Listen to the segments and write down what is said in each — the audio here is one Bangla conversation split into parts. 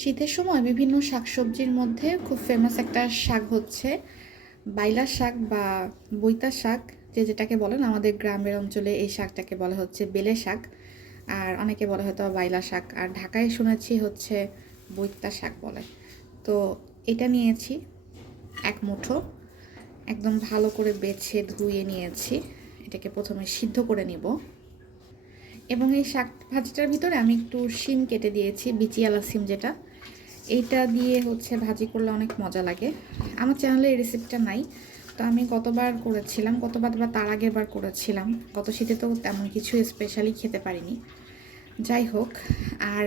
শীতের সময় বিভিন্ন শাকসবজির মধ্যে খুব ফেমাস একটা শাক হচ্ছে বাইলা শাক বা বৈতা শাক, যে যেটাকে বলেন। আমাদের গ্রামের অঞ্চলে এই শাকটাকে বলা হচ্ছে বেলে শাক, আর অনেকে বলে হয়তো বাইলা শাক, আর ঢাকায় শুনেছি হচ্ছে বৈতা শাক বলে। তো এটা নিয়েছি এক মুঠো, একদম ভালো করে বেছে ধুয়ে নিয়েছি। এটাকে প্রথমে সিদ্ধ করে নিব, এবং এই শাক ভাজিটার ভিতরে আমি একটু শিম কেটে দিয়েছি, বিচিয়ালা শিম যেটা, এইটা দিয়ে হচ্ছে ভাজি করলে অনেক মজা লাগে। আমার চ্যানেলে এই রেসিপিটা নাই, তো আমি গতবার করেছিলাম, গতবার বা তার আগের বার করেছিলাম। গত শীতে তো তেমন কিছু স্পেশালি খেতে পারিনি। যাই হোক, আর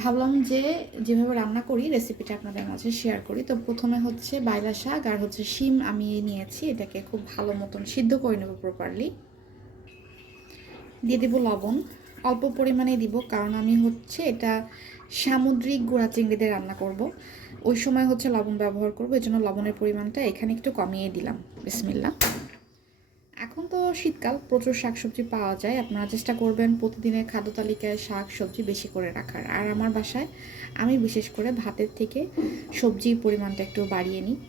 ভাবলাম যে যেভাবে রান্না করি রেসিপিটা আপনাদের মাঝে শেয়ার করি। তো প্রথমে হচ্ছে বাইলা শাক আর হচ্ছে শিম আমি নিয়েছি, এটাকে খুব ভালো মতন সিদ্ধ করে নেব প্রপারলি। দিয়ে দেবো লবণ, অল্প পরিমাণে দিব, কারণ আমি হচ্ছে এটা সামুদ্রিক গুঁড়া চিংড়ি দিয়ে রান্না করব। ওই সময় হচ্ছে লবণ ব্যবহার করব, এই জন্য লবণের পরিমাণটা এখানে একটু কমিয়ে দিলাম। বিসমিল্লাহ। এখন তো শীতকাল, প্রচুর শাকসবজি পাওয়া যায়। আপনারা চেষ্টা করবেন প্রতিদিনের খাদ্য তালিকায় শাক সবজি বেশি করে রাখার। আর আমার বাসায় আমি বিশেষ করে ভাতের থেকে সবজির পরিমাণটা একটু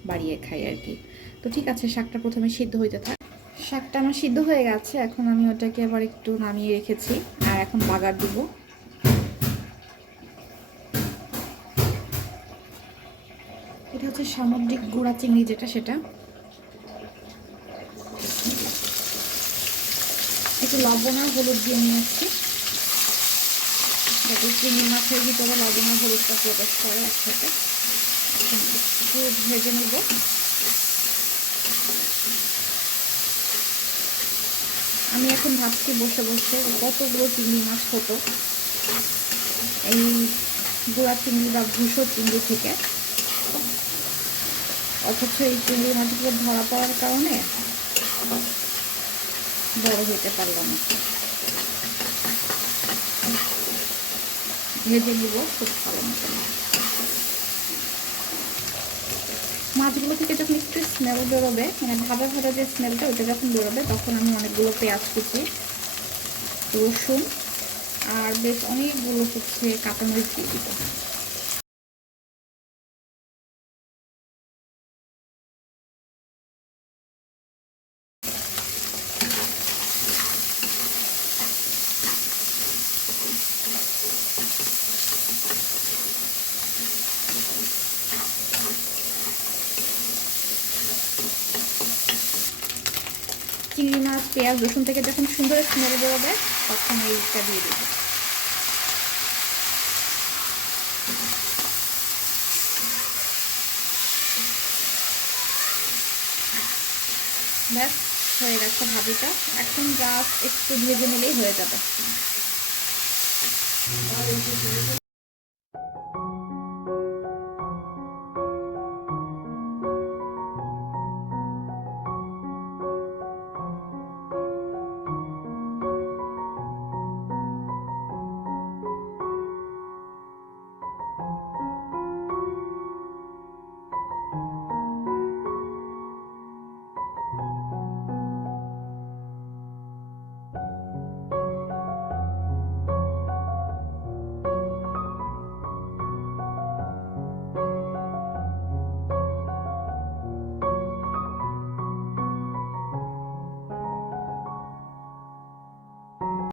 বাড়িয়ে খাই আর কি। তো ঠিক আছে, শাকটা প্রথমে সিদ্ধ হইতে থাক। শাকটা আমার সিদ্ধ হয়ে গেছে, এখন আমি ওটাকে আবার একটু নামিয়ে রেখেছি, আর এখন বাগার দিব। এটা হচ্ছে সামুদ্রিক গুঁড়া চিংড়ি যেটা, সেটা একটু লবণ আর হলুদ দিয়ে নিয়েছি, যাতে চিংড়ি মাছের ভিতরে লবণ আর হলুদটা প্রবেশ করে একসাথে। এখন একটু ভেজে নেব। আমি এখন ভাবছি বসে বসে কতগুলো চিংড়ি মাছ হতো এই গুঁড়া চিংড়ি বা ভুসো চিংড়ি থেকে, অথচ এই চিংড়ি মাছগুলো ধরা পড়ার কারণে বড় হইতে পারলো না। ভেজে নিব খুব ভালো মতো। মাছগুলো থেকে যখন একটু স্মেল বেরোবে, মানে ভাজা ভাজা যে স্মেলটা, ওইটা যখন বেরোবে, তখন আমি অনেকগুলো পেঁয়াজ কুচি, রসুন আর বেশ অনেকগুলো হচ্ছে কাঁচামরিচ দিয়ে দিব। চিংড়ি মাছ পেঁয়াজ রসুন থেকে যখন সুন্দর স্মেল বেরোবে, তখন এইটা দিয়ে দিব। ব্যাস, হয়ে গেছে ভাজিটা। এখন জাস্ট একটু ভেজে নিলেই হয়ে যাবে।